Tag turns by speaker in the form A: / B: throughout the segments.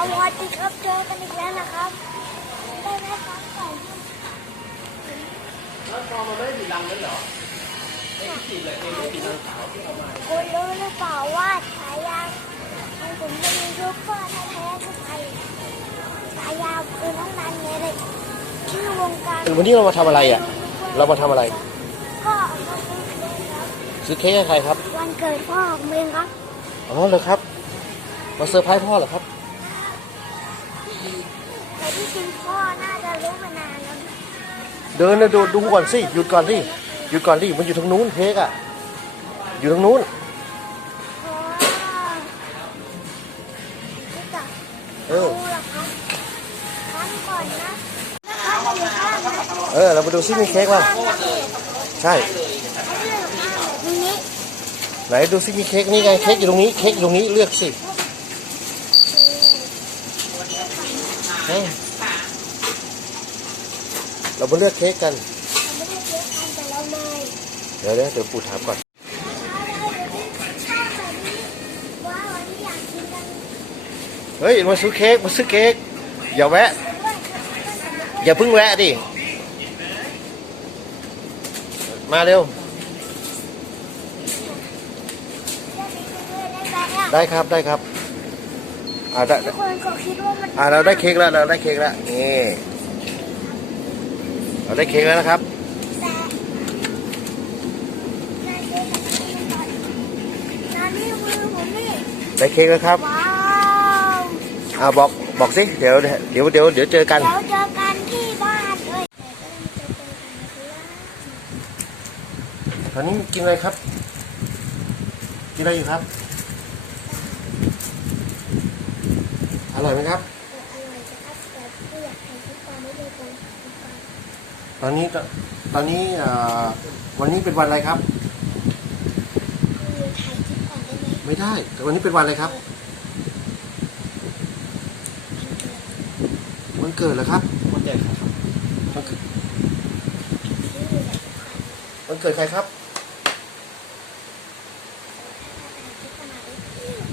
A: วัสดีครับเจอกันอีกแล้วนะครับได้ไหมครับก่อน
B: แล้วพอมันไม่ได้อยู่รังนั้นเหรอไอ้ที่เลยเองไม่มีนางสาวที่เอามา
A: คุณรู้หรือเปล่าว่าฉายาของผมเป็นยูทูบเบอร์แท้ๆทุกไทยฉายาคือน้องนันไงเลยชื่อวงการ
C: วันนี้เรามาทำอะไรอะ เรามาทำอะไร
A: ก็เอามาซื้อเค้กครับ
C: ซื้อเค้กให้ใครครับ
A: วันเกิดพ่อผมเองครับ
C: อ๋อเหรอครับ มาเซอร์ไพรส์พ่อเหรอครับ
A: แต่ที่จริงพ่อน่าจะรู้มานานแล้วนะ
C: เดินนะดูดูก่อนสิหยุดก่อนสิหยุดก่อนดิมันอยู่ทางนู้นเค้กอะอยู่ทางนู้น
A: พ่อรู้จัก
C: เออ
A: รู้เหรอครับครั้งก่อนนะนะครับอยู่ข้างนะ
C: เออ เรามาดูซิมีเค้กป่ะใช่
A: ตรงนี้
C: ไหนดูซิมีเค้กนี่ไงเค้กอยู่ตรงนี้เค้กอยู่ตรงนี้เลือกสิ เฮ้ยเรามาเลือกเค้กกัน
A: เราไม่ได้เค้กกันแต่เราเลย
C: เดี๋ยวเดี๋ยวเดี๋ยวปู่ถามก่อน
A: ว้าววันนี้อยากกินกัน
C: เฮ้ยมาซื้อเค้กมาซื้อเค้กอย่าแวะอย่าเพิ่งแวะดิ มาเร็วได้ครับได้ครับ อ่าได้
A: ทุกคนก็คิดว่ามัน
C: อ่าเราได้เค้กแล้วเราได้เค้กแล้วนี่เราได้เค้กแล้วนะครับ
A: แต่แต่เค้กกับที่มันต่อยนานี่มือผมนี่
C: ได้เค้กแล้วครับ
A: ว้าว
C: อ่าบอกบอกสิเดี๋ยวเดี๋ยวเดี๋ยวเดี๋ยวเจอกัน
A: เดี๋ยวเจอกันที่บ้านเลย
C: ตอนนี้กินอะไรครับกินอะไรอยู่ครับ ร่อยไหมครับ
A: อร่อยนะครับแต่ไม่อยากให้ทุกคนไม่ได้ตรง
C: ตอนนี้ตตอนนี้เอ่อวันนี้เป็นวันอะไรครับ
A: คือถ่ายคลิปก่อนได้ไหม
C: ไม่ได้ แต่วันนี้เป็นวันอะไรครับวันเกิดเหรอครับ
B: มันเจ็บครับ
C: วันเกิด
A: ชื่ออะไร
C: วันเกิดใครครับ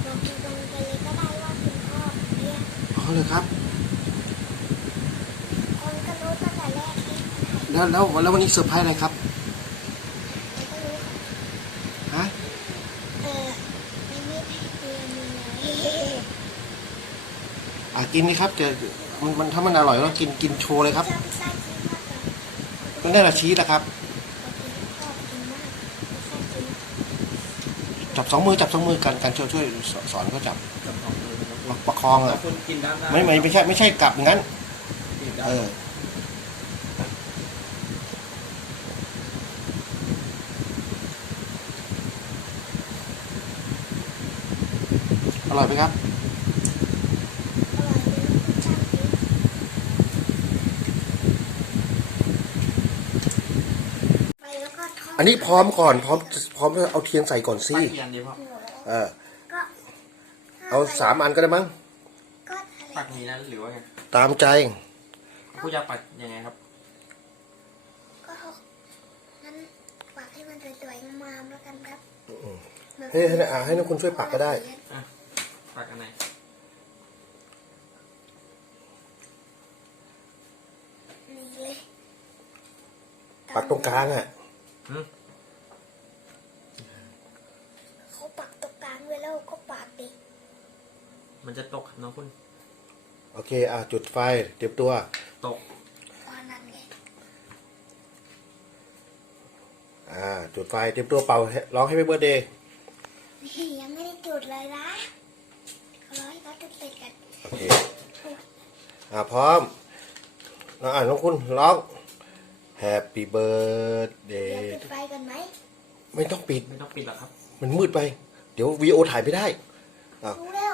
A: บอกตรงๆไปเลยก็ได้ว่าคุณพ่อเนี่ย
C: อ๋อเลยครับ
A: คนก็รู้ตั้งแต่แรกเอง
C: แล้วแล้วแล้ววันนี้เซอร์ไพรส์อะไรครับ
A: ก็รู้
C: ฮะ
A: เออไม่ไม่เรียนมีไหน
C: อะกินนี่ครับจะมันมันถ้ามันอร่อยเรากินกินโชว์เลยครับ
A: ชอบพิซซ่าจริงมากเลย
C: ก็ได้ละชีสนะครับ
A: ชอบกินมากพิซซ่าจริง
C: จับสองมือจับสองมือกันกันช่วยช่วยสอนสอนเขาจับ ประคอง
B: แล้
C: อะ
B: วคุณกินด้านได้
C: ไม่ไม่ไม่ใช่ไม่ใช่กลับอย่างนั้น
B: กินได้
C: เออ อร่อยไหมครับ
A: อร่อยเลยพิซซ่าจริงไปแล้วก็ทอด
C: อันนี้พร้อมก่อน พร้อมพร้อมเอาเทียนใส่ก่อนสิ
B: ปักเทียนดีพ่อ
C: เออ
A: ก็
C: เอาสามอันก็ได้มั้ง
A: ก็อะไร
B: ปักนี้นั้นหรือว่าไง
C: ตามใจ
B: ผู้จะปักยังไงครับ
A: ก็นั้นฝากให้มันสวยๆงามๆแล้วกันครับ
C: ให้ให้อ่าให้น้องคุณช่วยปักก็ได้
B: ปักอันไหน
A: นี่เลย
C: ปักตรงกลางอะ
A: เขาปักตรงกลางไว้แล้วก็ปักดิ
B: มันจะตกครับน้องคุณ
C: โอเคอ่าจุดไฟเตรียมตัว
B: ตก
A: ตอนนั้นไง
C: อ่า จุดไฟเตรียมตัวเป่าร้องให้เบอร์เดย์
A: นี่ยังไม่ได้จุดเลยนะเขาร้อยเขาจุดเสร็จกัน
C: โอเคอ่าพร้อมน้องอ่านน้องคุณร้อง Happy
A: เดี๋ยว
C: birthday
A: ปิดไฟกันไหม
C: ไม่ต้องปิด
B: ไม่ต้องปิดหรอกครับ
C: มันมืดไป เดี๋ยววีโอถ่ายไม่ได้
A: รู้แล้ว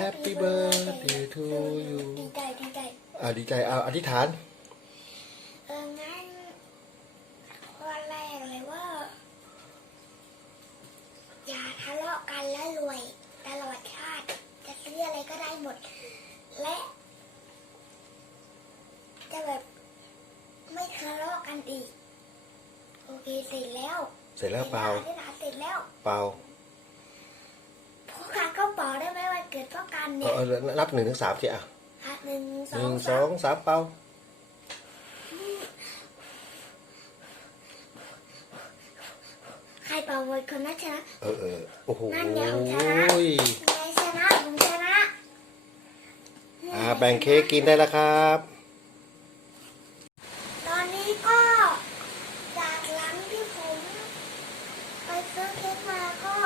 C: Happy birthday to you
A: ดีใจดีใจ
C: เออ่าดีใจเอาอธิษฐาน
A: เอองั้นข้อแรกเลยว่า อย่าทะเลาะกันและรวยตลอดชาติ จะซื้ออะไรก็ได้หมด และ จะแบบไม่ทะเลาะกันอีก โอเคเสร็จแล้ว
C: เสร็จแล้วเปล่า
A: อธิษฐานเสร็จแล้ว
C: เปล่า
A: อันเนี้ย
C: นับหนึ่งถึงสามสิอะ
A: หนึ่งสอง
C: สา
A: ม
C: เป้า
A: ใครเป่าหมดคนนั้นชนะ
C: เออเออโอ้โห
A: นั่นไงงฉันะ ใครชนะผมชนะ
C: อ่าแบ่งเค้กกินได้แล้วครับ
A: ตอนนี้ก็จากหลังที่ผมไปซื้อเค้กมาก็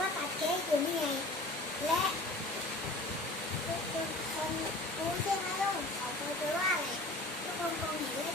A: ก็ตัดเค้กอย่นี่ไงและ รู้ใช่ไหมลูกเขาเคยไปว่าอะไรลูกกลมๆเห็นเลข